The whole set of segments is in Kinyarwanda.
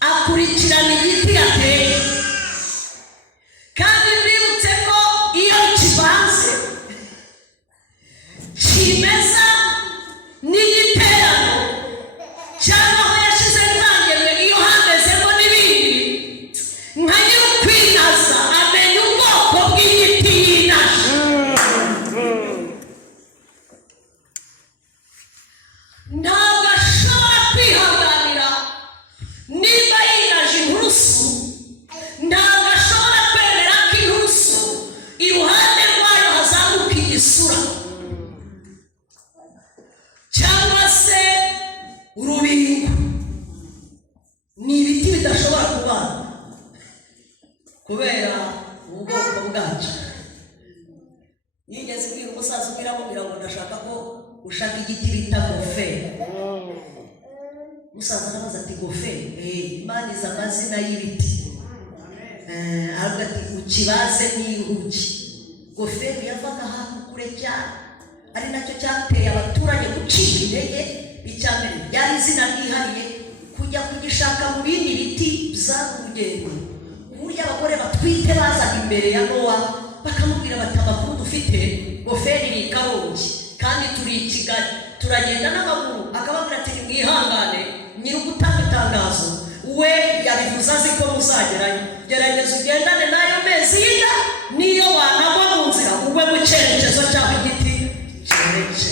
akurikirana igiti yateye kandi mbibutse ko iyo kibanze kimeza n'igiterano cyangwa aho yashize ntangemwe iyo hamezemo n'ibindi nka nyir'ukwinaza amenya ubwoko bw'igiti yinaje. Ntabwo ashobora kwihanganira niba yinaje inturusu, ntabwo ashobora kwemera ko inturusu iruhande rwayo hazamuka igisura cyangwa se urubingo. Ni ibiti bidashobora kubana kubera ubwoko bwacyo. Yigeze kubwira umusaza ubwira ngo ndashaka ko ushaka igiti bita goferi. Umusaza arabaza ati goferi? Imana izi amazina y'ibiti. Aravuga ati ukibaze n'inguki. Goferi yavaga ahantu kure cyane, ari nacyo cyateye abaturage gucika intege. Icya mbere byari izina ryihariye, kujya kugishaka mu bindi biti by'urugendo. Uburyo abagore batwite bazaga imbere ya Nowa bakamubwira bati amakuru dufite goferi iri i Karongi kandi turi i Kigali, turagenda n'amaguru. Akababwira ati mwihangane, nyir'ugutanga itangazo we yabivuze azi ko muzagerayo. Gerageza ugendane n'ayo mezi y'inda, niyo wanagwa mu nzira ube mu cyerekezo cy'aho igiti cyerekeje.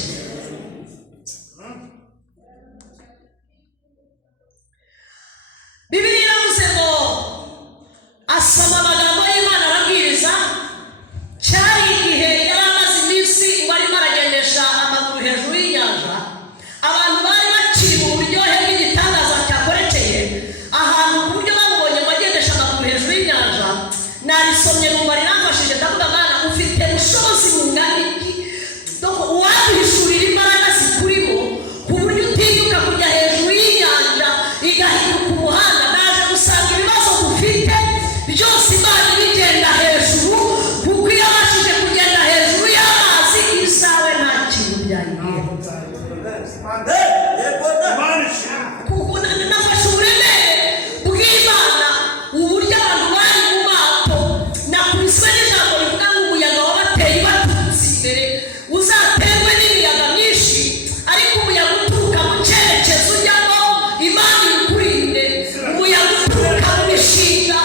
Bibiliya iravuze ngo asoma amagambo y'Imana arabwiriza. Cyari igihe yari amaze iminsi ngo arimo aragendesha amaguru hejuru y'inyanja. Abantu bari bakiri mu buryohe bw'igitangaza cyakorekeye ahantu ku buryo bamubonye ngo agendesha amaguru hejuru y'inyanja. Narisomye numva riramfashije, ndavuga Mana ufite ubushobozi bungana iki waduhishurira imbaraga zikurimo ku buryo utinyuka kujya hejuru y'inyanja igahinduka umuhanda. Naje gusanga ibibazo dufite byose Imana ibigenda hejuru, kuko iyo abashije kugenda hejuru y'amazi isawe nta kintu byayibwira. Kuko nafashe uburemere bw'Imana, uburyo abantu bari mu mato. Nakubiswe n'ijambo rivuga ngo umuyaga wabateye baturutse imbere uzaterwe n'imiyaga myinshi, ariko umuyaga uturuka mu cyerekezo ujyamo Imana ikurinde. Umuyaga uturuka mu mishinga,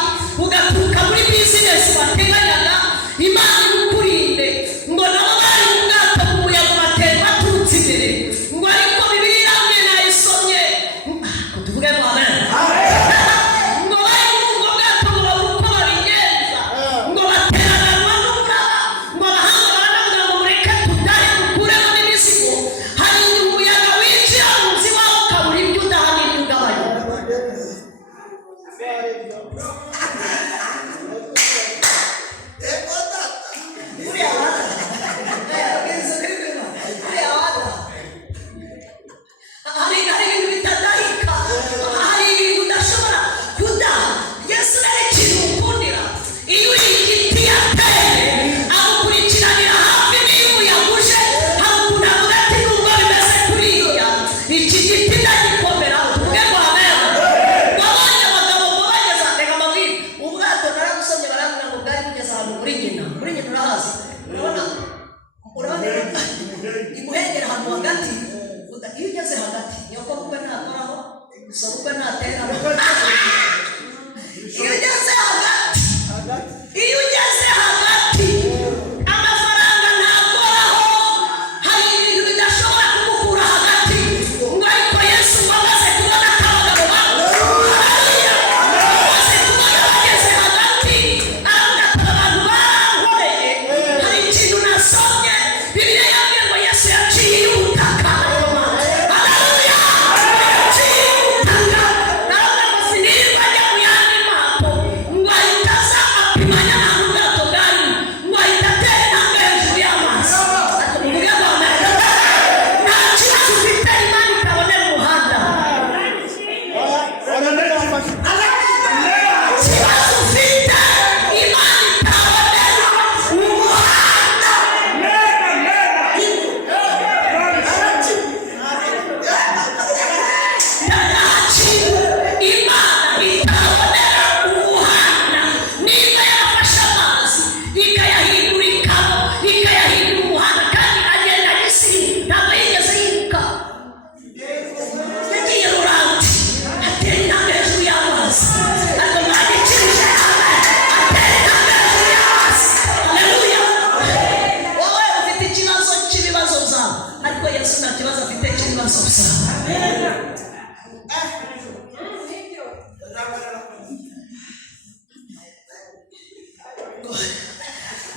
ugaturuka muri bizinesi bateganyaga, Imana ikurinde. Ngo nabo bari mu bwato mu muyaga bateye baturutse imbere. Ngo ariko Bibiliya irambuye nayisomye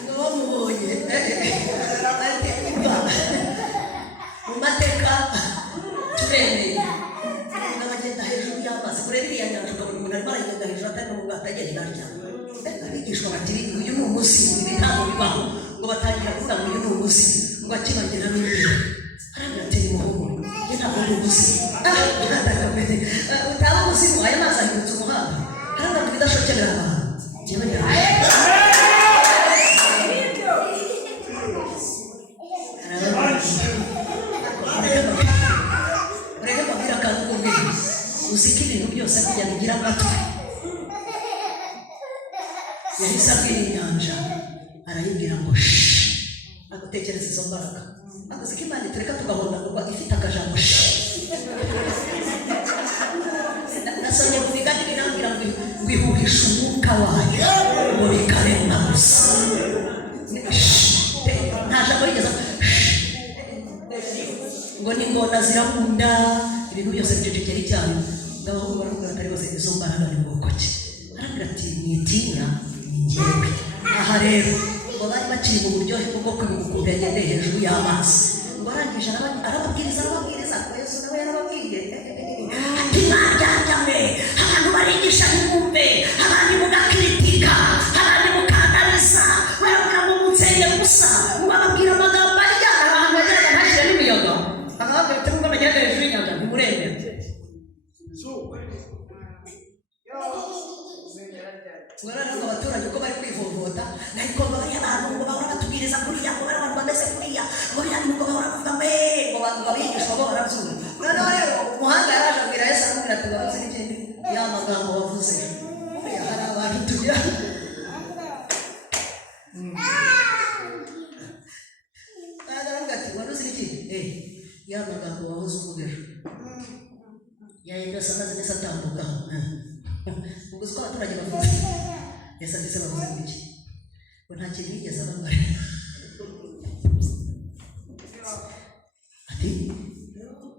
Ngomubonye mu mateka turemeye n'abagenda hejuru y'amazi kure iriya nyanja ukabona umuntu arimo aragenda hejuru atari mu bwato agenda arya abigishwa bati uyu ni umunsi ibi ntabwo bibaho ngo batangira kuvuga ngo uyu ni umunsi ngo akibagera n'imbere arabwira ati muhumure njye ntabwo ari umunsi utaba umuzimu aya mazi ahindutse umuhanda arabwira ngo bidashokera abantu njyewe ureke mbabwira akantu k'ubwenge uziko ibintu byose kujya bigira amatwi yahise abwira inyanja arayibwira ngo agutekereza izo mbaraga akuziko imana itureka tugahondagurwa ifite akajambo nasomye mu bigani birambwira ngo ihuhisha umwuka wayo ngo bikarema gusa nta jambo rigeza ngo ni ngona ziramunda ibintu byose bicecekera icyayi ngabahungu baramubwira atari bose izo mbaraga ni bwoko ki arabwira ati mwitinya ni njyewe aha rero ngo bari bakiri mu buryohe bwo kwibukumbi yagendeye hejuru y'amazi ngo arangije arababwiriza Yesu nawe yarababwiye ati mwaryamye abantu barigisha ntibumve abandi mugakritika abandi mukandamiza barabwira ngo munsenge gusa mubabwira amagambo ajyana abantu bagenda ntashire n'imiyaga akababwira ati nubwo bagenda hejuru y'inyanja ntimuremere mwararanga abaturage uko bari kwivovota ariko bariya abantu ngo bahora batubwiriza kuriya ngo bari abantu bameze kuriya ngo bariya ngo bahora bavuga ngo babigishwa bo barabyumva noneho rero umuhanga yaraje abwira Yesu aramubwira ati wavuze n'ikindi ya magambo wavuze buriya hari abantu tugira aravuga ati waruzi n'ikindi ya magambo wavuze ukubera yayindose amaze neza atambuka ubwo uko abaturage bavuze Yesu ati bavuze iki ngo nta kintu yigeze ababara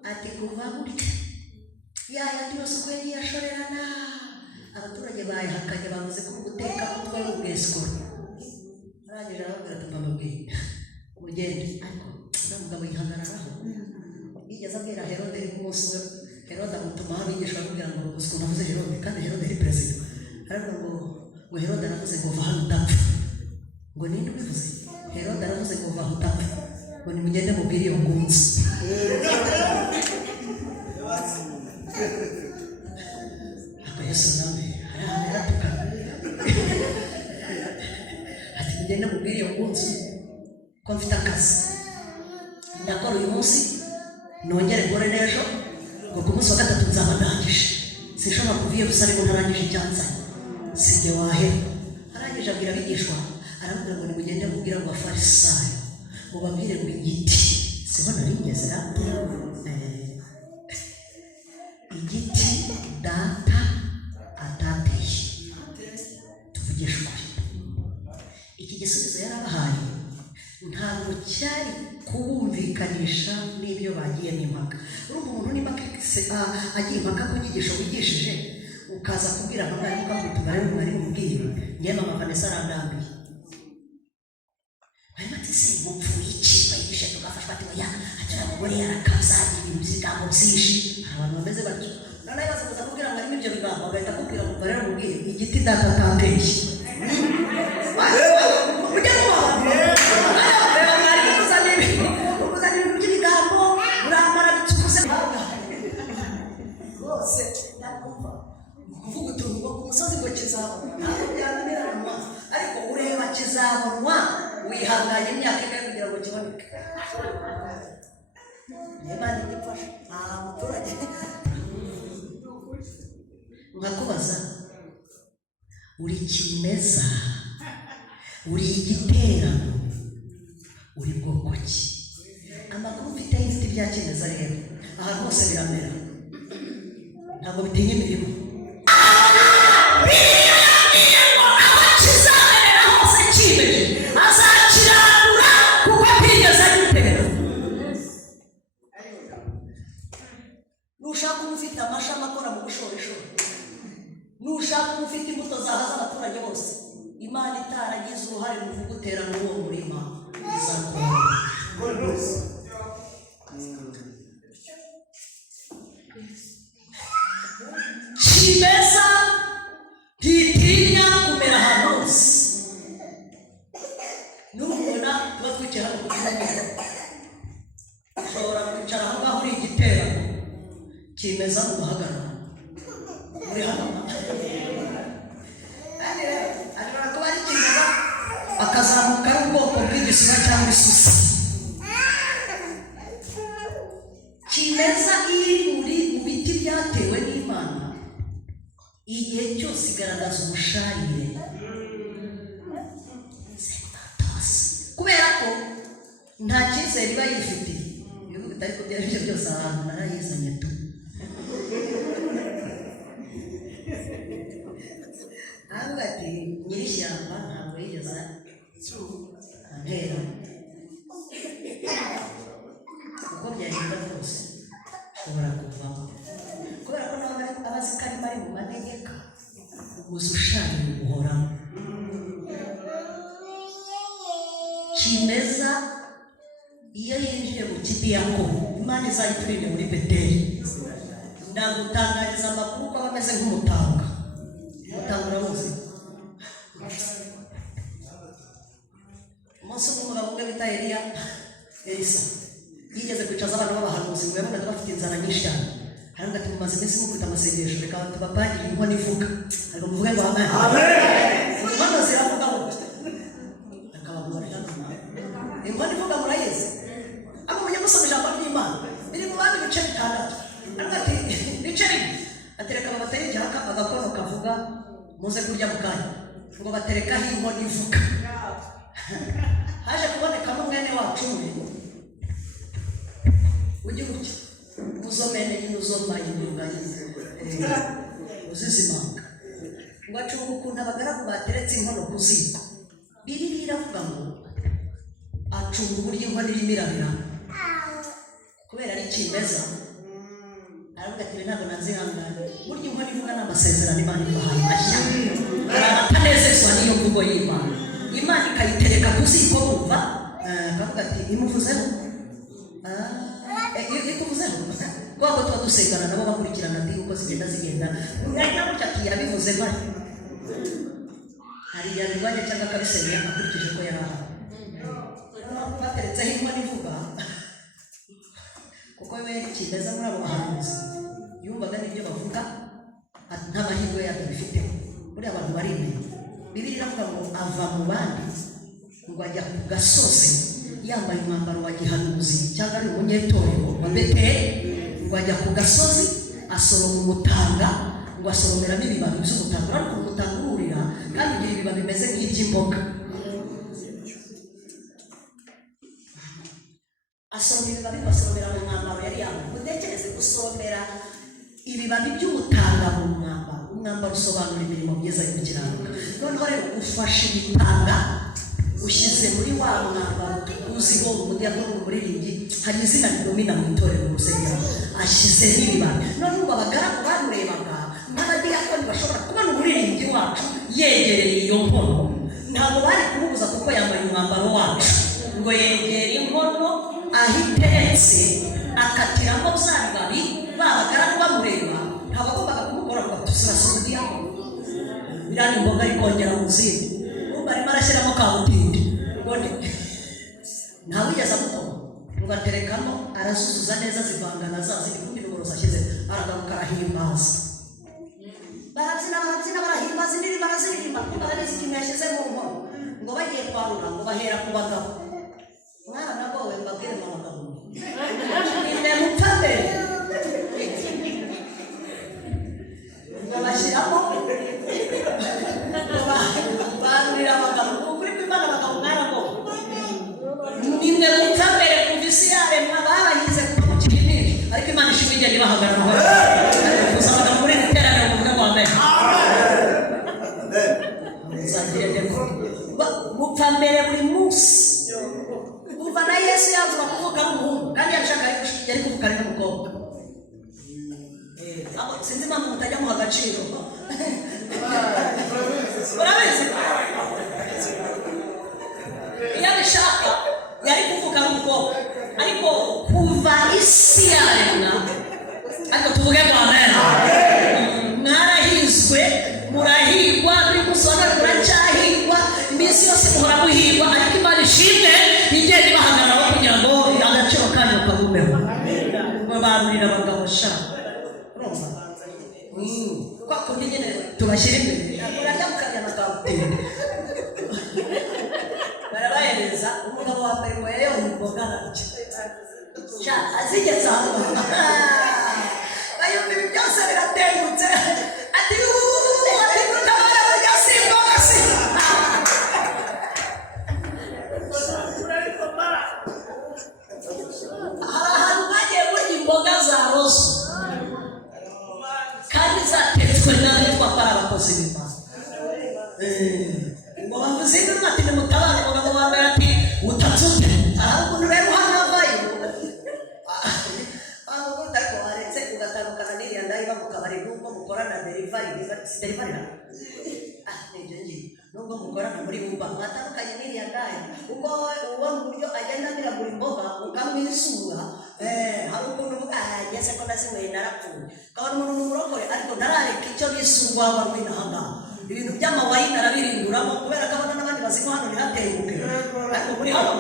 ati kuva burya yayandi yose uko yagiye ashorerana abaturage bayihakanye bavuze ko guteka umutwe ari ubwesikoro arangije arababwira ati mbababwiye mugende ariko n'umugabo yihagararaho yigeze abwira Herode umunsi umwe Herode amutumaho abigishwa amubwira ngo gusa ukuntu avuze Herode kandi Herode ari perezida aravuga ngo Herode aravuze ngo va hano udapfa ngo ninde ubivuze Herode aravuze ngo va hano udapfa ngo nimugende mubwire iyo ngunzi ako Yesu nawe aratuka ati mugende mubwire iyo ngunzi ko mfite akazi ndakora uyu munsi nongere nkore n'ejo ngo ku munsi wa gatatu nzaba ndangije sinshobora kuva i Yerusalemu ntarangije icyanzanye sijye wahera arangije abwira abigishwa arabwira ngo nimugende mubwire abo bafarisayo mubabwire ngo igiti siho nari ngeze igiti data atateye tuvugisha ukuri iki gisubizo yarabahaye ntabwo cyari kubumvikanisha n'ibyo bagiyemo impaka urumva umuntu niba agiye impaka ku nyigisho wigishije ukaza kubwira abangari ukavuga mwari mubwire ngewe mama Vanessa arandambiye bari bati si mupfuye iki bayigishe tugafashwa ati oya atari umugore yarakaza ibintu by'ibigambo byinshi abantu bameze batyo noneho bazaza kubwira ngo harimo ibyo bigambo bagahita kubwira ngo rero mubwire igiti data atateye ujya mubaha kuvuga utuntu ngo ku musozi ngo kizabonwa ntabwo byananiranywa ariko ureba kizabonwa wihanganye imyaka ine kugira ngo kiboneke niba nigifasha nta muturage nkakubaza uri kimeza uri igiterano uri bwoko ki amakuru mfite y'ibiti bya kimeza rero ahantu hose biramera ntabwo bitinya imirimo nushaka ufite amashami akora mu bushorishori, nushaka ufite imbuto zahaza abaturage bose, Imana itaragize uruhare mu kugutera muri uwo murima izakora. Kimeza ntitinya kumera ahantu hose. Nubona tuba twicaye hano ku kibuga, ushobora kwicara aho ngaho uri igiterano, kimeza ugahagarara muri hano, ashobora kuba ari kimeza akazamuka ari ubwoko bw'igisura cyangwa isusa. Kimeza iri mu biti byatewe n'Imana, igihe cyose igaragaza ubusharire, kubera ko nta cyizere iba yifitiye. Ibihugu bitari ku byo aribyo byose ahantu narayizanye tu. Avuga ati nyirishyamba ntabwo yigeze antera, uko byagenda kose ushobora kuvamo, kubera ko nawe abazi ko arimo ari mu manegeka, ubuze usharira ubuhoramo. Kimeza iyo yinjiye mu kidiyako, Imana izayiturinde muri Beteli. Ndagutangariza amakuru ko aba ameze nk'umutanga. Umutanga uramuzi? Umunsi umwe umugabo umwe bita Elisa yigeze kwicaza abana b'abahanuzi ngo yabonaga bafite inzara nyinshi cyane. Haravuga ati mumaze iminsi mukubita amasengesho, reka tubapangire inkono ivuga. Ariko muvuge ngo amen. Inkono ziravuga ngo inkono ivuga murayizi. Abo mujye gusoma ijambo ry'Imana biri mu bandi bice bitandatu. Aravuga ati bice rimwe atereka babateye igihaka agakono kavuga muze kurya mu kanya, ngo baterekaho inkono ivuga. Haje kubonekamo mwene wacu umwe ujye gutya uzomene nyine uzomaye inyungaye uzizimanga ngo acunga ukuntu abagaragu bateretse inkono ku ziko. Bibiliya iravuga ngo acunga uburyo inkono irimo irabira kubera ari kimeza. Aravuga ati ntabwo nazihangane, burya inkono ivuga n'amasezerano Imana ibahaye mashya. Aratanezezwa n'iyo mvugo y'Imana, Imana ikayitereka ku ziko kumva. Akavuga ati imuvuzeho ikuvuzeho kubera tuba dusengana nabo bakurikirana ndi uko zigenda urabona gutya ati yabivuze bari hari yabibanye cyangwa akabisenya akurikije ko yari aha bateretseho inkono ivuga. Kuko bene kimeza muri abo bahanuzi yumvaga n'ibyo bavuga nta mahirwe yabyo bifiteho, buriya abantu bari imbere. Bibiliya iravuga ngo ava mu bandi ngo ajya ku gasozi yambaye umwambaro wa gihanuzi cyangwa ari umunyetorero wa Beteli, ngo ajya ku gasozi asoroma umutanga, ngo asoromeramo ibibabi by'umutanga. Ariko umutanga ururira kandi ugira ibibabi bimeze nk'iby'imboga. Asoroma ibibabi basoromera mu mwambaro yari yambaye. Mutekereze gusoromera ibibabi by'umutanga mu mwambaro. Umwambaro usobanura imirimo myiza yo gukiranuka. Noneho rero ufashe ibitanga ushyize muri wa mwambaro uziho umudiyakoni umuririmbyi hari izina ridomina mu itorero mu rusengero, ashyize n'ibibabi. None ubu abagaragu bamurebaga n'abadiyakoni bashobora kubona umuririmbyi wacu yegereye iyo nkono, ntabwo bari kumubuza kuko yambaye umwambaro wacu, ngo yegere inkono aho iteretse akatiramo bya bibabi. Ba bagaragu bamureba ntabwo bagombaga kumukora ngo tusirase umudiyakoni, biriya ni imboga ikongera mu zindi. Ubu arimo arashyiramo kabutindi ntawe ugeze amukoma ngo aterekamo, arasuzuza neza zivanga na za zindi kumbi n'uborozi ashyize, aragaruka arahimbaza. Barabyina barahimbaza indirimbo baraziririmba, barabizi ikintu yashyize mu nkono. Ngo bagiye kwarura ngo bahera ku bagabo. Mwana nagowe mbabwire mu bagabo ine mupfa mbere ngo bashyiramo barurira abagabo. Ukuri kw'Imana abagabo mwaragowe nimwe mupfa mbere kuva isi yaremwa babahize kuva mu kiginiri, ariko Imana ishimwe igenda ibahagarara gusa abagabo muri iri teraniro mu buryo bwa mbere mupfa mbere buri munsi. Kuva na Yesu yavuga kuvuga ari umuhungu kandi yari kuvuga ari n'umukobwa. abo sinzi impamvu mutajya muha agaciro. Urabizi iyo abishaka yari kuvuga n'umukobwa, ariko kuva isi yaremwa, ariko tuvuge ngo amen, mwarahizwe, murahigwa, muri gusona muracyahigwa, iminsi yose muhora muhigwa, ariko Imana ishimwe igenda ibahagararaho kugira ngo agaciro kanyu kagumeho. Babarurira abagabo sha kwa kundi nyine tubashyira imbere, murajya mukajyana kabutinde barabahereza. Umugabo wa mbere ngo yayoye imboga ararya sha azigeze aho bayumva ibi byose biratengutse, ati ati mutabara burya si imboga si ahantu bagiye kurya imboga za rozo kandi zatetswe n'abitwa ko ari abakozi b'Imana. Ngo bavuze induru bati nimutabare. Umugabo wa mbere ati utatsute umuntu rero hano avayo bavuga ko waretse ugatandukana n'iriya ndayiba mu kabari n'ubwo mukorana derivari nubwo mukorana muri bumba mwatandukanye n'iriya ndayi, kuko uwo mu buryo agenda miragura imboga ukamwisura. Hari ukuntu uvuga ngeze ko nazinyweye narapfuye, ukabona umuntu n'umurokore ariko ntarareka icyo bisurwa warwinahangaha. Ibintu by'amawayini arabirinduramo kubera ko abona n'abandi bazinywa hano ntihatenguke, ariko muri hano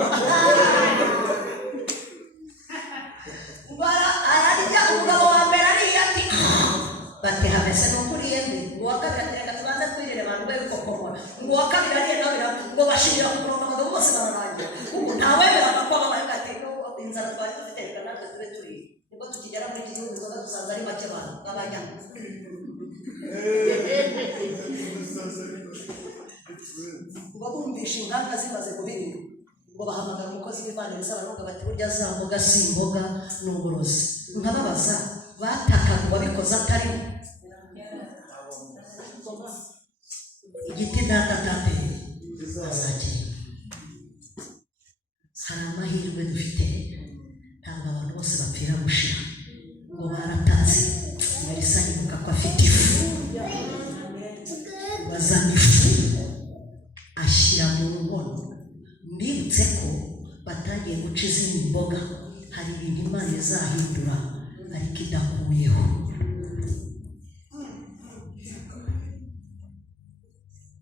ararya. Umugabo wa mbere ariya ati bati hamese n'ukuriye mbi. Uwa kabiri ati reka tubanze twirire abantu be bikokomora. Uwa kabiri ariye nawe ngo bashingira ku murongo, abagabo bose bararangira. Ubu ntawemeraga ko ababaye ati inzara twari dufite reka natwe tube turiye. Nibwo tukigera muri iki gihugu inzoga dusanze ari make abantu b'abanyama. Ngo bumvishe ingamba zimaze guhinduka, ngo bahamagara umukozi w'Imana bisaba n'ubwo bati burya za mboga si imboga ni uburozi. Nkababaza batakaga uwabikoze atarimo. Igiti data atateye azakira. Hari amahirwe dufite, ntabwo abantu bose bapfira gushira. Ngo baratatse Marisa yibuka ko afite ifu, bazana ifu ashyira mu nkono. Mbibutse ko batagiye guca izindi mboga, hari ibintu Imana izahindura ariko idakuyeho.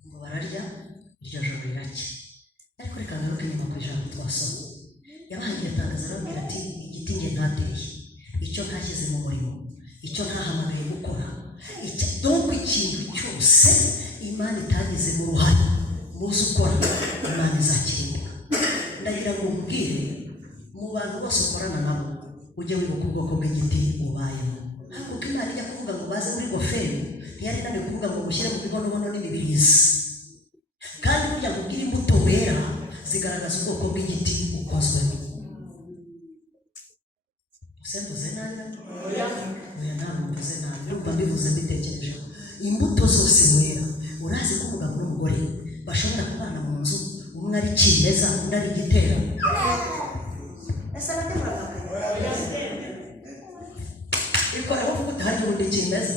Ngo bararya iryo joro riracya, ariko reka ngaruke inyuma ku ijambo twasoma. Yabahagiye atangaza arababwira ati igiti nge ntateye, icyo ntashyize mu murimo, icyo ntahamagaye gukora, donko ikintu cyose Imana itagize mu ruhare muzi ukora, Imana izakiribuka. Ndagira ngo mbwire mu bantu bose ukorana nabo ujye wibuka ubwoko bw'igiti ubayemo, kuko Imana ijya kuvuga ngo baze muri goferi ntiyari nane kuvuga ngo mushyire mu bibonobono n'imibirizi. Kandi burya ngo ubwire imbuto wera zigaragaza ubwoko bw'igiti ukozwemo. Usembuze nabi oya ntabwo mvuze nabi, numva mbivuze mbitekerejeho. Imbuto zose wera, urazi ko umugabo n'umugore bashobora kubana mu nzu, umwe ari kimeza undi ari igitera. Ese abajya muragakanya ikora aho kuko utahari undi kimeza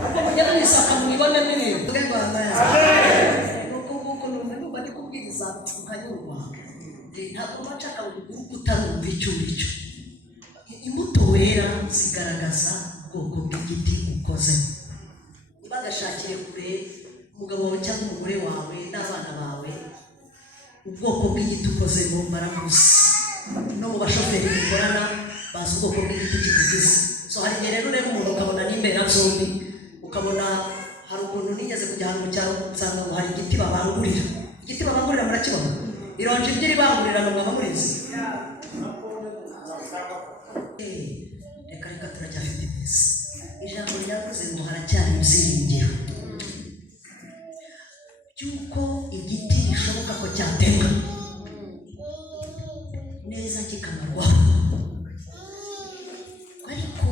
ahubwo mujya mwisaka mwibone n'ibintu ngo amazi nuko numva ndi kubwiriza nkanyurwa. Ntabwo bacaka urugo utarumva icyo ngicyo. Imbuto wera zigaragaza ubwoko bw'igiti ukozemo. Bagashakire kure umugabo wawe cyangwa umugore wawe n'abana bawe ubwoko bw'igiti ukozemo barakuzi. No mu bashoferi bikorana bazi ubwoko bw'igiti kikugize. So hari igihe rero ureba umuntu ukabona n'imbera zombi, ukabona hari ukuntu nigeze kujya ahantu mu cyaro usanga ngo hari igiti babangurira. Igiti babangurira murakibona? Ironje ebyiri bangurira ngo mwaba murizi. Reka turacyafite neza. Ijambo ryavuze ngo haracyari ibyiringiro by'uko igiti bishoboka ko cyatemwa neza kikamarwaho, ariko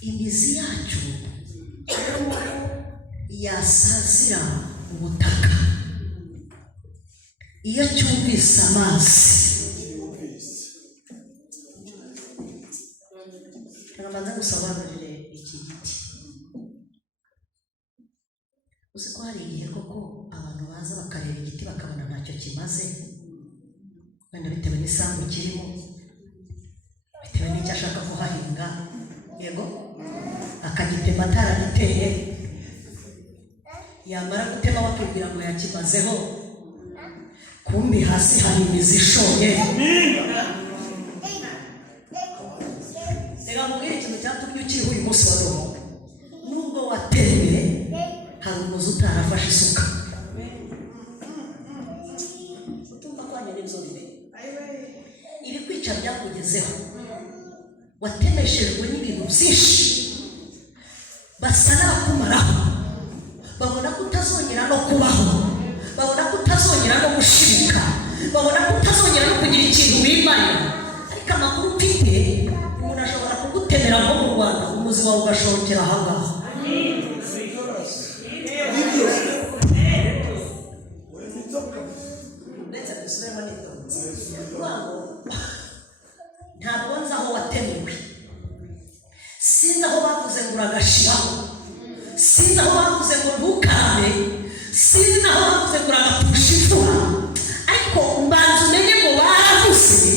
imizi yacu yasazira ubutaka iyo cyumvise amazi. Ntabanza ngusobanurire iki giti. Uzi ko hari igihe koko abantu baza bakareba igiti bakabona ntacyo kimaze, wenda bitewe n'isambu kirimo, bitewe n'icyo ashaka kuhahinga, yego akagitema ataragiteye, yamara gutema bakibwira ngo yakimazeho, kumbi hasi hari imizi ishoye. Reka mubwire ikintu cyatumye ukiriho uyu munsi wa none, nubwo watemye hari umuzi utarafashe isuka. Utumva ko hanyura ibyo bibe ibi kwica byakugezeho, watemeshejwe n'ibintu byinshi, basa n'abakumaraho, babona ko utazongera no kubaho, babona ko utazongera no gushirika, babona ko utazongera no kugira ikintu wimarira. Ariko amakuru ufite, umuntu ashobora kugutemera nko mu Rwanda, umuzi wawe ugashokera ahangaha. Ntabwo nzi aho watemewe, sinzi aho bavuze ngo uragashiraho, sinzi aho bavuze ngo ntukame, sinzi aho bavuze ngo uragapfusha imvura, ariko mbanza umenye ngo baravuze,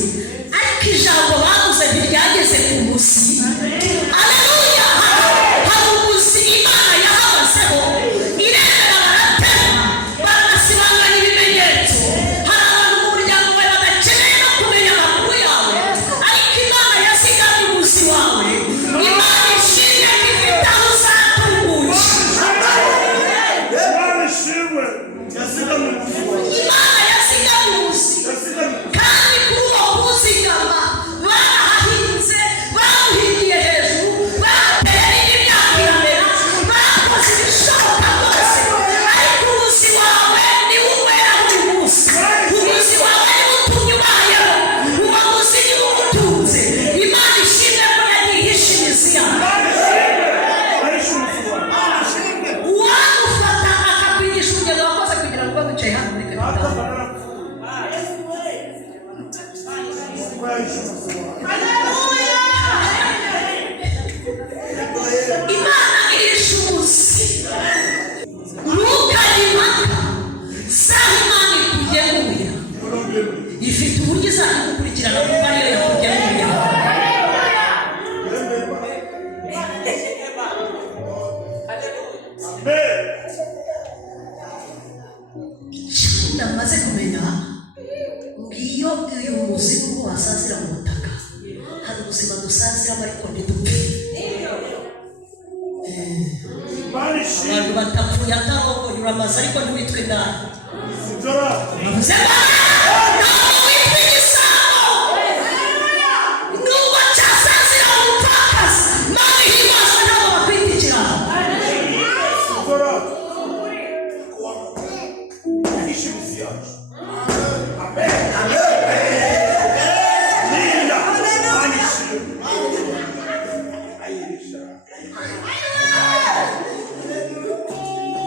ariko ijambo bavuze ntiryageze ku muzi. Aleluya! Hari umuzi Imana yahabazeho, iremera baratema, baranasibanganya ibimenyetso. Hari abantu mu muryango wawe badakeneye no kumenya amakuru yawe, ariko Imana yasigaye umuzi wawe. Imana ishimwe ko ifite aho uzatunguje. Imana yasigaye umuzi, kandi kuri uwo kuzigama barahahinze, bawuhingiye hejuru, bateye n'imyaka iramera, bakoze ibishoboka byose, ariko umuzi wawe niwo uwera buri munsi. Umuzi wawe niwo utumye ubayeho, uwo muzi niwo ugutunze. Imana ishimwe ko yagiye ihisha imizi yawe. Uwagufata akakwigisha urugendo wakoze kugira ngo ube wicaye hano muri Kanada. Imana ihisha umuzi, ntukajye impaka z'aho Imana ikugemuye. Ifite uburyo izagukurikirana kuko ariyo yakugemuye. Ndamaze kumenya ngiyo uyu muzi nubwo wasazira mu butaka, hari ubuzima dusaziramo ariko ntidupfe. Abantu batapfuye atarongoye uramaze ariko ntiwitwe nabi. Bavuze ntabwo witwa igisambo, nubwo cyasazira mu bupfakazi, Imana ihimazwe ntabwo bakwita ikiraro.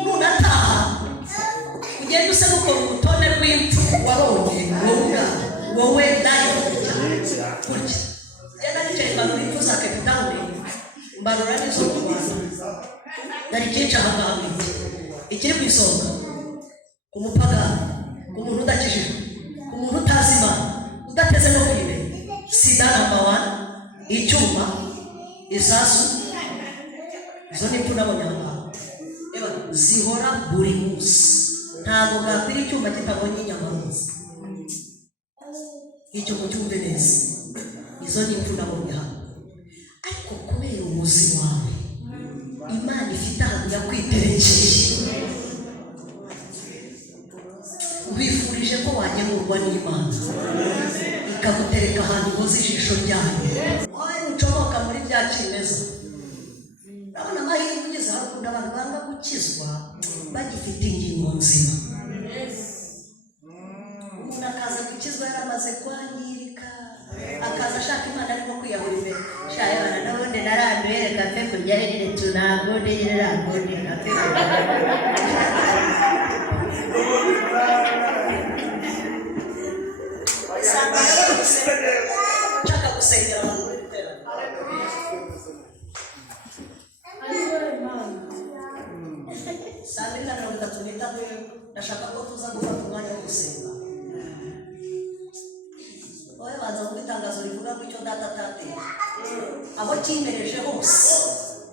Nunataha ugenda usa n'ukora urutonde rw'impfu wabonye wowe nayo kurya. Genda nicaye mbarura impfu za Cape Town, mbarura n'izo mu Rwanda. Nari byinshi aha ngaha bwite. Ikiri ku isonga, ku mupagani, ku muntu udakijijwe, ku muntu utazi Imana, udateze no kwibera, sida namba 1, icyuma, isasu, izo ni impfu nabonye aha ngaha. Zihora buri munsi, ntabwo bwakwira icyuma kitabonye inyama munsi. Icyo mucyumve neza, izo ni impfu nabonye hano. Ariko kubera umuzi wawe, Imana ifite ahantu yakwiterekeye. Wifurije ko wagemurwa n'Imana, ikagutereka ahantu ihoze ijisho ryayo. Wowe ucomoka muri bya kimeza. Urabona amahirwe ugeze hakunda abantu banga gukizwa bagifite ingingo nzima. Umuntu akaza gukizwa yaramaze kwangirika, akaza ashaka Imana arimo kwiyahura imbere. Shaye bana n'ubundi naranduye, reka mpe kurya rero tunagonde yaragonde kafe. Chaka gusengera abantu muri terana. ndashaka ko tuza gufata umwanya wo gusenga. Wowe banza mu itangazo rivuga ko icyo data atateye aho cyimereje hose.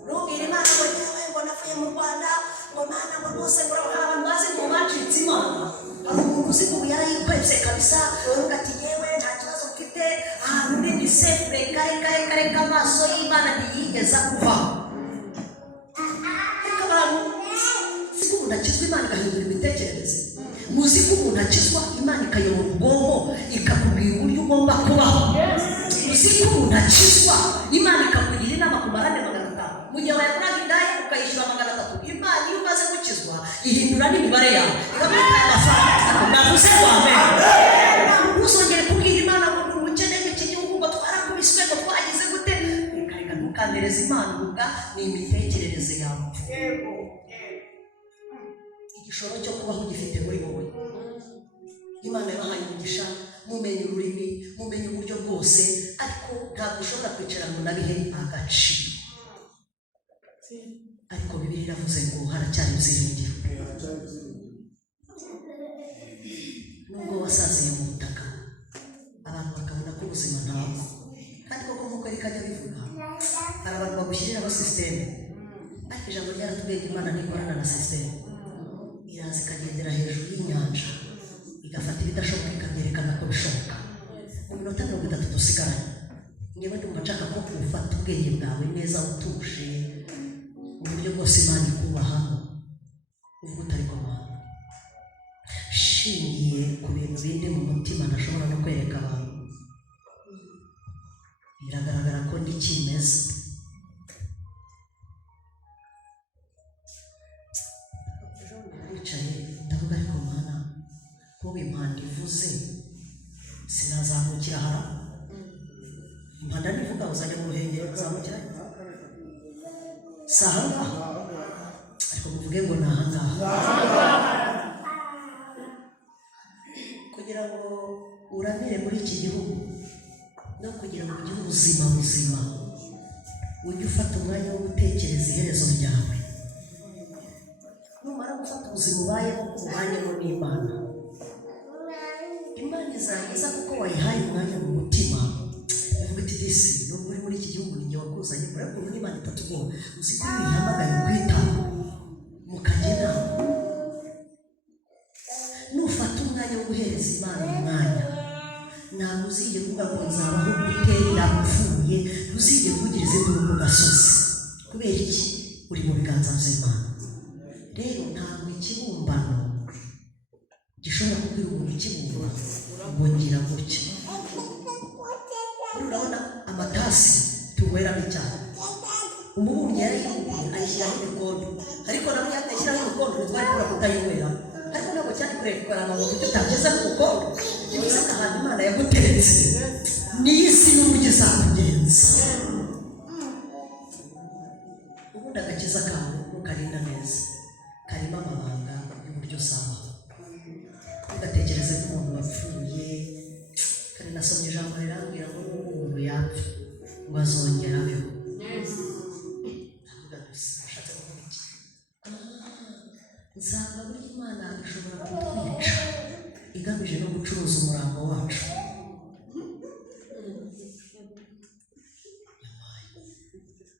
Nubwira Imana ngo yewe ngo navuye mu Rwanda ngo Mana ngo rwose ngo abantu bazi ngo bacitse Imana. Hari umuntu uzi ngo yarayikwese kabisa uvuga ati yewe nta kibazo mfite ahantu ndi safe kare k'amaso y'Imana ntiyigeza kuvaho. Reka abantu si ko umuntu akizwa Imana igahindura imitekerereze. Muzi ko umuntu akizwa Imana ikayobora ubwonko ikakubwira uburyo ugomba kubaho. Muzi ko umuntu akizwa Imana ikakugira inama ku marane 500. Mu gihe wayaguraga indaya ukayishyura 300. Imana iyo umaze gukizwa ihindura n'imibare yawe ikamurika amafaranga. Navuze ngo amen. Ntuzongere kubwira Imana ngo umukene w'iki gihugu ngo twarakubiswe ngo twagize gute. Reka ntukandereze Imana uvuga ni imitekerereze yawe. Igishoro cyo kubaho gifite muri wowe. Imana yabahaye umugisha, mumenye ururimi, mumenye uburyo bwose, ariko ntabwo ushobora kwicara ngo nabihe agaciro. Ariko Bibiliya iravuze ngo haracyari ibyiringiro. Nubwo wasaziye mu butaka abantu bakabona ko ubuzima ntabwo, kandi koko nk'uko Erika ajya bivuga, hari abantu bagushyiriraho sisiteme, ariko ijambo ryaratubwiye ko Imana ntikorana na sisiteme. Iraza ikagendera hejuru y'inyanja igafata ibidashoboka ikabyerekana ko bishoboka. Mu minota 30 dusigaranye, niba ndumva nshaka ko ufata ubwenge bwawe neza utuje uburyo bwose Imana ikubaha uvuga utari ku Mana. Shingiye ku bintu bindi mu mutima ntashobora no kwereka abantu, biragaragara ko ndi kimeza. Ndavuga ariko Mana kuba impanda ivuze sinazamukira hara. Impanda nivuga uzajya mu ruhengero uzamukira sahanga, ariko muvuge ngo ni ahangaha. Kugira ngo uramire muri iki gihugu no kugira ngo ugire ubuzima buzima, ujye ufata umwanya wo gutekereza iherezo ryawe. Numara gufata ubuzima ubayemo ubanyemo n'Imana, Imana izageza kuko wayihaye umwanya mu mutima. Ivuga iti disi nubwo uri muri iki gihugu ninjye wakuzanye, ariko ubu n'Imana itatugora. Uzi ko bihamagaye kwitaba mukagena. Nufata umwanya wo guhereza Imana umwanya, ntabwo uzigera uvuga ngo nzabaho gutera upfuye, uzigera uvugiriza induru ku gasozi. Kubera iki? Uri mu biganza by'Imana. Rero ntabwo ikibumbano gishobora kubwira umuntu ikibumbano ngo ngira gutya. Urabona amatasi tuweramo icyaha, umubumbyi yarayibumbiye ayishyiraho imikondo, ariko nabwo yashyiraho imikondo ntitwari kubura kutayinywera. Ariko ntabwo cyari kurekura ngo ujye utageza ku mukondo. Ni byiza ko ahantu Imana yaguteretse n'isi n'uburyo izakugenza. Ubundi agakiza kawe ukarinda neza, karimo amabanga y'uburyo usaba. Ugatekereze ko umuntu wapfuye, kandi nasomye ijambo rirambwira ngo umuntu yapfa ngo azongera abeho. Avuga ashatse kuvuga iki? Nsanga burya Imana ishobora kutwica igamije no gucuruza umurambo wacu.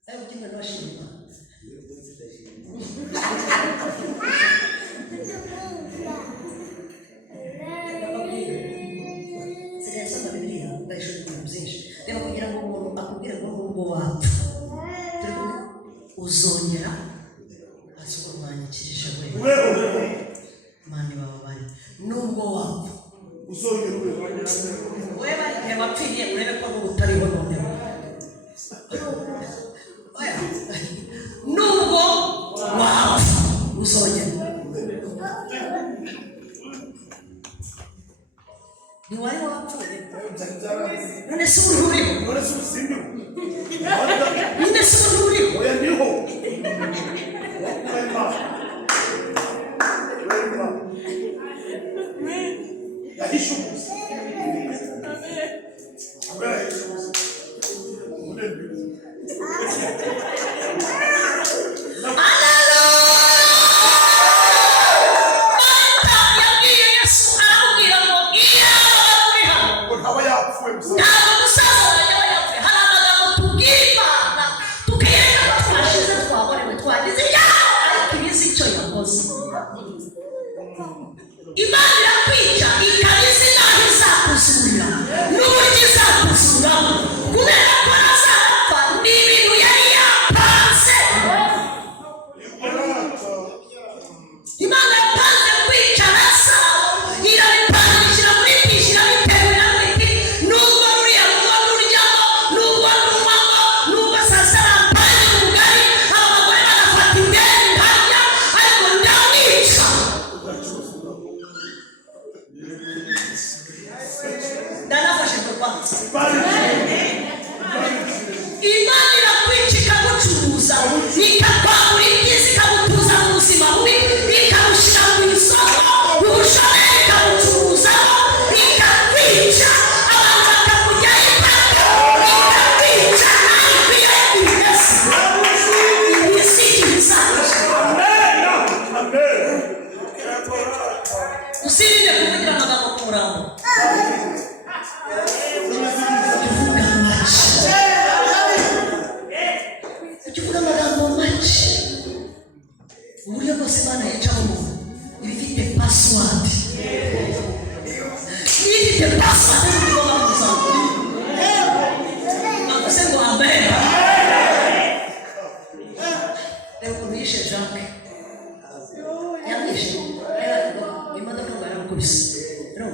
Ayo kimwe n'abashima soma Bibiliya ugahishura ibintu byinshi. Reba kugira ngo umuntu akubwire ngo nubwo wapfa uzongera asubira umwanyikirije wewe. Imana ibababare nubwo wapfa uzongera wewe bari bapfiriye urebe ko n'ubu utariho noneho. Nubwo wapfa uzongera. Ni wari wapfuye none se uriho? None se usimbiho? None se uriho? Oya ndiho. Yahishe ubusa. Kubera yahishe ubusa. Hallelujah! kivuga amagambo make uburyo bwose Imana yicamo ibifite password ibifite password ugomba kuzana akose ngo amen rero kurishe Jacques yamwishe imodoka baramukubise rero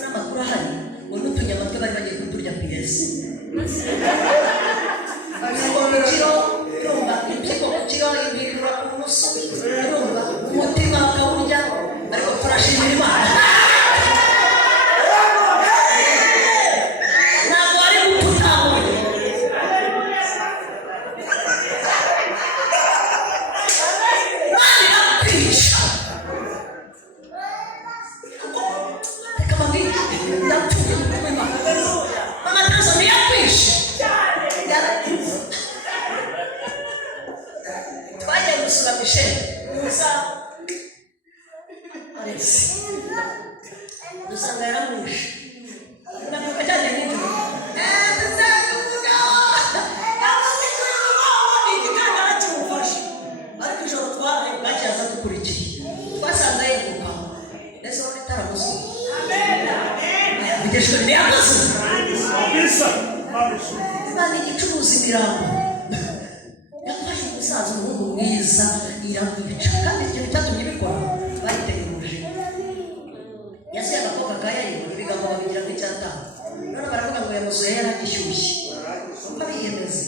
n'amakuru ahari ngo n'utunyamatwe bari bagiye kuturya PS umutima ukawurya ariko turashimira Imana ntabwo ari gututamuye Imana irakwica reka mbabwire ndapfuye Mama Teresa ntiyakwishe twagiye gusura Michel Musa Aresi dusanga yaramwishe ndavuga cyane n'ijoro tuzavuga yavuze ko igikanda cy'umufasha ariko ijoro twahaye bwakiyaza dukurikiye twasanze yeguka ndetse wari taramusuye bigeshwe ntiyamusuye Imana igicuruza imirambo yafashe umusaza umuhungu mwiza iramwica kandi ikintu cyatumye bikora bayitegereje yasuye agakobwa ka Yayi ibigambo babigira nk'icyatanu none baravuga ngo yamuzuye yaragishyushye uko biyemeza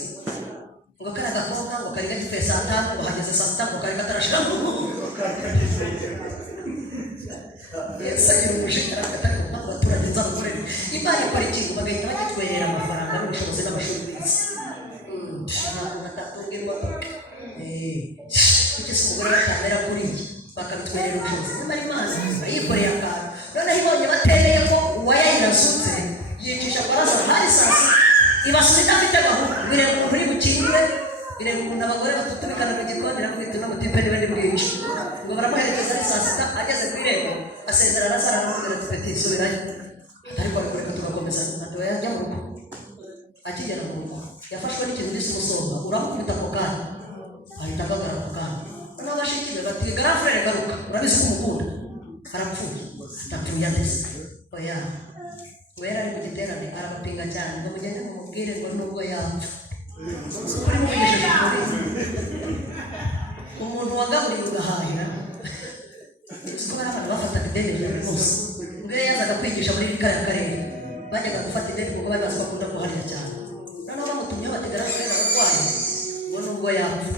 ngo kari agakobwa ngo kari gafite saa tanu ngo hageze saa sita ngo kari katarashira mu rugo yasagira umushikara agatari ku baturage nzabakorera Imana ikora ikintu bagahita bagitwerera amafaranga n'ubushobozi n'amashuri bize natatunga imodoka kugeza umugore batamera kuri iyi bakabitwerera ubushobozi nyamara Imana bayikoreye akantu noneho ibonye batereye ko uwayayirasutse yicisha amaraso hari sasi ibasunika afite gahunda bireba umuntu uri bukingure bireba umuntu abagore batutubikana mu gikoni iramwita n'amutipe niba ndi bwinshi ngo baramuherekeza ari saa sita ageze ku irembo asezerana asa aramubwira ati peti subirayo ariko ariko tugakomeza atuwe yajya mu rugo akigera mu rugo yafashwe n'ikintu gisa umusonga uramukubita mu kanya ahita agaragara mu kanya noneho abashikiwe bati garafurere garuka urabizi ko umukunda arapfuye atapfuye adese oya wera ari mu giterane arabapinga cyane ngo mugende mumubwire ngo nubwo yapfa kuri mubishije kuri umuntu wagaburiye ugahahira siko bari abantu bafataga ideni ryawe rwose ubwo yazaga kwigisha muri kariya karere bajyaga gufata ideni kuko bari bazi ko akunda kuharira cyane noneho bamutumyeho bati garafurere ararwaye ngo nubwo yapfa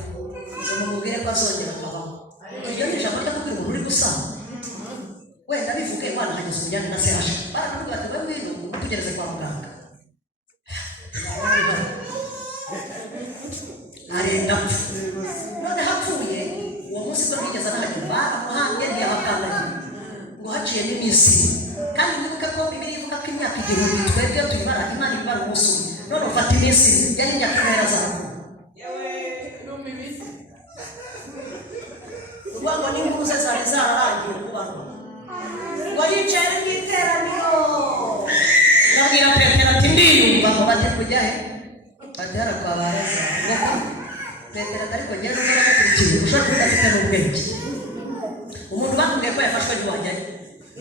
ngo mumubwire ko azongera akabaho iryo ni ijambo ryo kubwira umuntu uri gusama wenda bivuge Imana hageze umujyane na serashe baravuga bati we ngwino tugereze kwa muganga arenda none hapfuye uwo munsi ko ntigeze anahagera baramuhambye ntiyabakandagiye ngo haciye n'iminsi kandi nibuka ko Bibiliya ivuga ko imyaka igihumbi twebwe tuyibara Imana ibara umunsi umwe none ufata iminsi yari imyaka intera zawe urwango n'inkuru ze zari zararangiye kubaho ngo yicaye mu iteraniro nabwira Petero ati ndiyumva ngo bajye kujya he bajyara kwa baraza ngo Petero ariko ngeze n'abakurikiye ushobora kuba udafite n'ubwenge umuntu bakubwiye ko yafashwe ntiwajyayo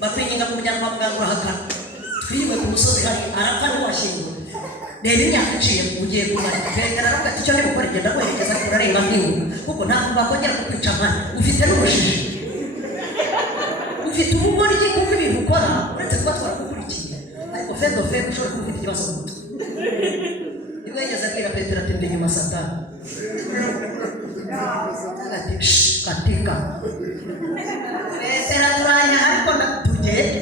bakwinginga kumujyana kwa muganga urahakana twiriwe ku musozi hari arapfa ntiwashyingura reba imyaka iciye ugiye kumara Petero aravuga ati icyo ndi gukora igenda kwerekeza kurareba ntiwuga kuko ntabwo bakongera kukwica nkana ufite n'ubujiji ufite umugoryi kuko ibintu ukora uretse kuba twarakukurikiye ariko fedo ushobora kuba ufite ikibazo mu mutwe nibwo yigeze abwira Petero ati ndi inyuma Satani ati katika Petero aturanya ariko natugende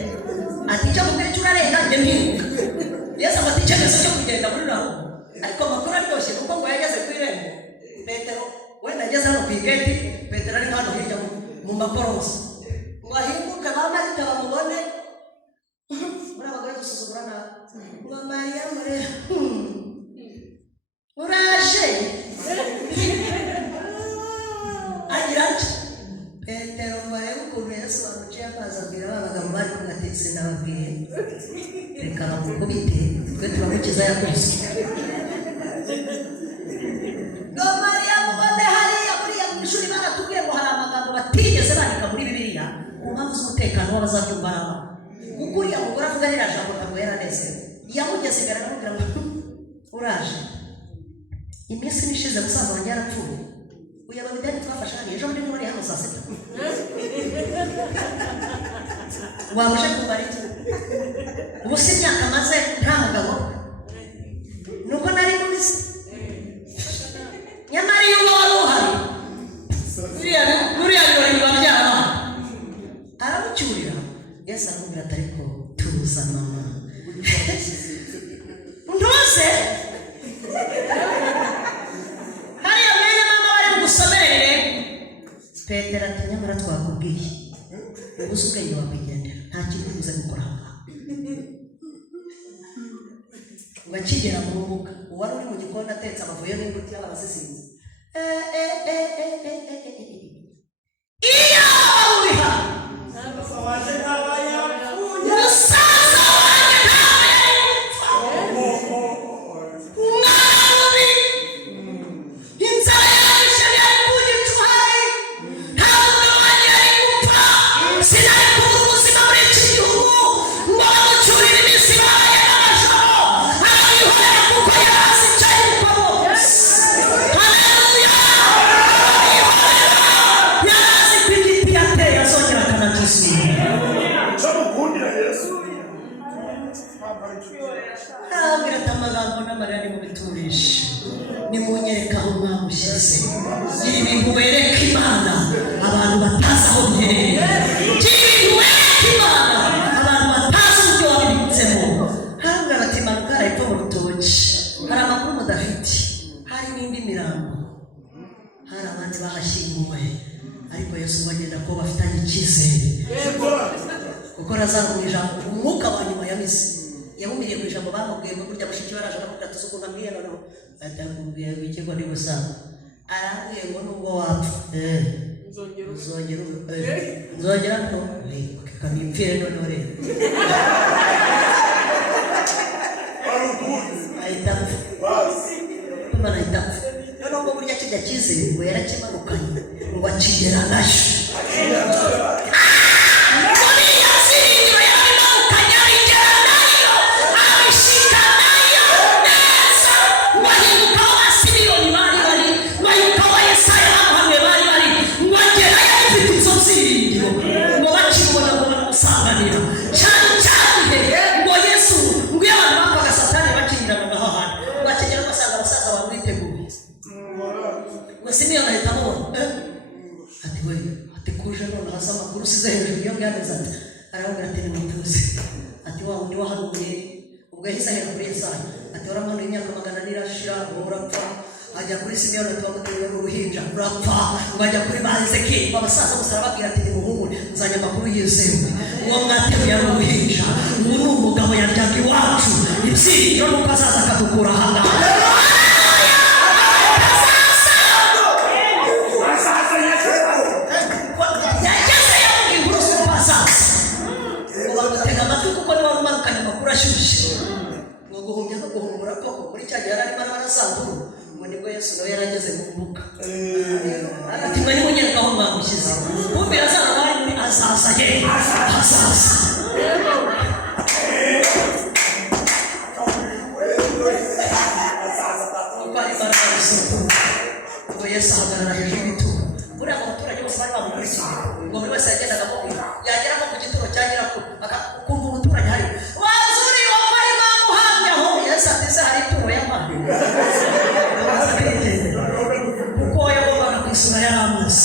ati icyo mubwira icyo urarenga njye mpiruka Yesu afata icyemezo cyo kugenda muri naho ariko amakuru aryoshye kuko ngo yageze ku irembo Petero wenda ageze hano ku igeti Petero ari hano hirya mu makorosi ngo ahinguke bamarita bamubone muri abagore dusuzugura nabi ngo Mariya mure uraje agira ati Petero barebe ukuntu Yesu bamuciye amazi abwira abagabo bari kumwatetse n'ababwiye reka bamukubite twe turamukiza yakoze ngo Mariya ahantu bazabyumva araba kuko uriya mugore avuga ririya jambo ntabwo yaranezerewe yamugeze imbere aramubwira ngo uraje iminsi nishize musaza wanjye yarapfuye uyu ababidani twafashe hariya ejo bundi niba ari hano saa sita waba uje kumara iki ubu si imyaka maze nta mugabo nuko nari muri se nyamara iyo uba wari uhari buriya birori biba byarabaye aramucyurira Yesu aramubwira ati ariko tuza mama ntuze hariya mwene mama bari bugusomerere Petero ati nyamara twakubwiye ubuze ubwenge wakwigendera nta kintu ubuze gukora aha ngo akigera mu rubuga uwari uri mu gikoni atetse amavuyo n'imbuto y'abasisinzi iyo uri hano umusaza wanjye ntawe yapfa umwami inzara yaje yari kunyica uhari nta mugabo wanjye yari gupfa sinari kubura ubuzima muri iki gihugu ngo bamucurire iminsi babaye n'amajoro arabihorera kuko yari azi icyo yitwamo haleluya yari azi ko igiti yateye azongera akanagisubiza arabwira ati amagambo n'amarira nimubiturishe nimunyereka aho mwamushyize gira ibintu wereka Imana abantu batazi aho biherereye gira ibintu wereka Imana abantu batazi uburyo wabibitsemo harabwira bati manuka arayipfa mu rutoki hari amakuru mudafite hari n'indi mirambo hari abandi bahashyinguwe ariko Yesu ngo agenda ko bafitanye icyizere kuko Lazaro mu ijambo umwuka wa nyuma ya misi yamumiriye mu ijambo bamubwiye ngo burya mushiki we araje aramubwira ati uzi ukuntu ambwiye noneho atamubwiye ngo iki ngo ni gusanga arambwiye ngo nubwo wapfa nzongera no kamipfire noneho rero ahita Imana ahita noneho ngo burya kijya cyizere ngo yarakimanukanye ngo akigera nayo arabwira ati nimutuze ati wa undi wahanuye ubwo yahise ahera kuri Yesaya ati waramuhanuye imyaka 400 irashira urapfa ajya kuri Simeyoni ati wamuteruye uruhinja urapfa ngo ajya kuri ba Ezekiyeli abasaza gusa arababwira ati nimuhumure nzanye amakuru yizewe uwo mwateruye ari uruhinja uwo ni umugabo yaryaga iwacu ibyiringiro nuko azaza akadukura ahangaha ngo guhumya no guhumura koko muri cya gihe yararimo arasambura ngo nibwo Yesu nawe yarageze mu mbuga ati ngo nimunyereka aho mwamushyize kumbe Lazaro bari muri azaza ye azaza uko ari barabisuku ngo Yesu ahagarara hejuru y'igituro buriya abaturage bose bari bamukurikiye ngo buri wese yagendaga amubwira yagera nko ku gituro cya nyirakuru akumva umuturage hari hari ituro y'amahoro kuko yagombaga kwisura yaramuzi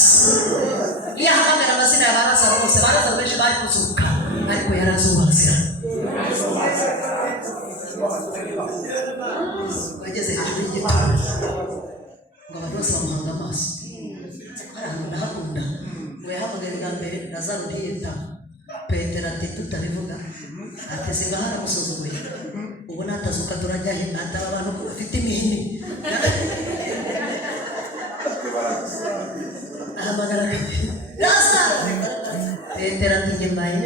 iyo ahamagara amazina ya Lazaro bose Lazaro benshi bari kuzuka ariko yarazubatse bageze hejuru y'igituro ngo abantu bose bamuhanga amaso hari ahantu ndahakunda ngo yahamagara bwa mbere Lazaro ntiyita Petero ati tutabivuga ati singaho aramusuzuguye ubu natazuka turajya he ataba abantu ko bafite imihini ahamagara Lazaro Petero ati njye mbaye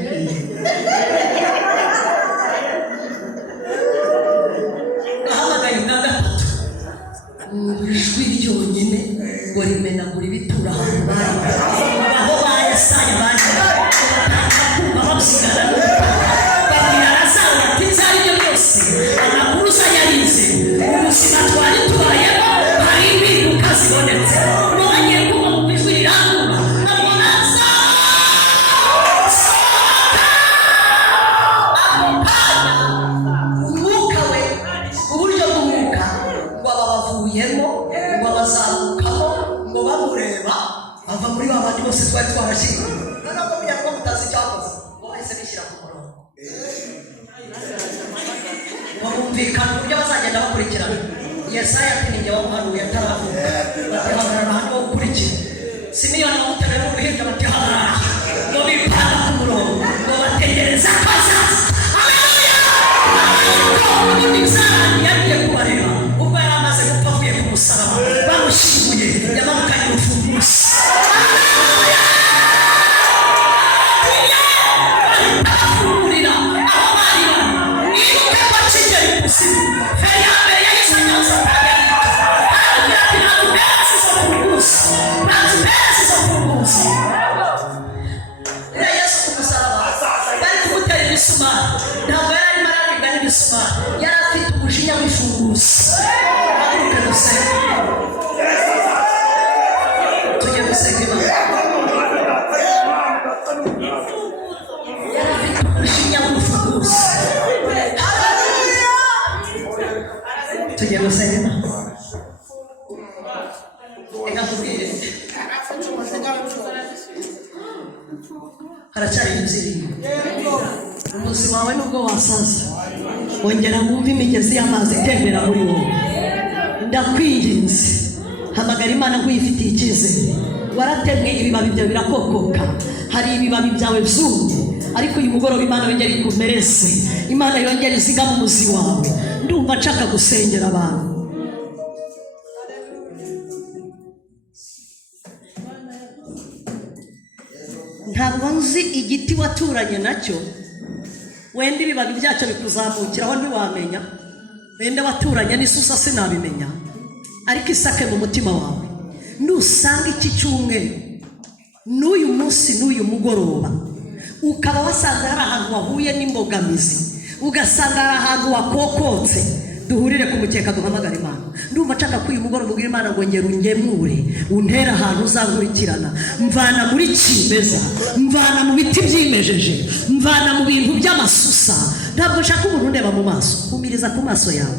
ahamagaye bwa gatatu ijwi ryonyine ngo rimenagura ibitura ahantu bari aho ba Yesaya bari kumva ava muri ba bandi bose twari twarashyiriwe ntabwo kugira ngo mutazi icyakoze ngo bahise bishyira ku murongo bumvikana uburyo bazagenda bakurikirana. Yesaya ati ninjye wamuhanuye ataravuga bati hagarara hano ukurikire. Simiyoni wamuteruye mu ruhinja bati hagarara ngo bipana ku murongo ngo bategereza ko azaza. Haleluya! Yagiye kubareba ubwo yari amaze gupfa avuye ku musaraba bamushyinguye yamamukanye urufunguzo. Haleluya! Afurira aho barira ibuke ko kigeli kusimu feyambere yayisanyaza Yesu ku musaraba bari kumutera imisumari ntabwo yari arimo araribwa n'imisumari yari afite umujinya w'ifunguzo. Haguruke dusenge tujye gusenga Imana. Yari afite umujinya w'ifunguzo. Tujye gusenga Imana. Reka nkubwire haracyari inzira. Umuzi wawe nubwo wasaza wongera wumva imigezi y'amazi itembera muri wowe. Ndakwinginze hamagara Imana nk'uyifitiye icyizere. Waratemwe ibibabi byawe birakokoka, hari ibibabi byawe byumye, ariko uyu mugoroba Imana yongera ikumerese, Imana yongera izigama umuzi wawe. Ndumva nshaka gusengera abantu. Ntabwo nzi igiti waturanye nacyo wenda ibibabi byacyo bikuzamukiraho ntiwamenya, wenda waturanye n'isusa sinabimenya, ariko isake mu mutima wawe. Nusanga iki cyumweru n'uyu munsi n'uyu mugoroba ukaba wasanze hari ahantu wahuye n'imbogamizi, ugasanga hari ahantu wakokotse, duhurire ku mukeka duhamagara Imana. Ndumva nshaka ko uyu mugoroba ubwira Imana ngo ngera ungemure untera ahantu uzankurikirana, mvana muri kimeza, mvana mu biti byimejeje, mvana mu bintu by'amasusa. Ntabwo nshaka umuntu undeba mu maso, umiriza ku maso yawe.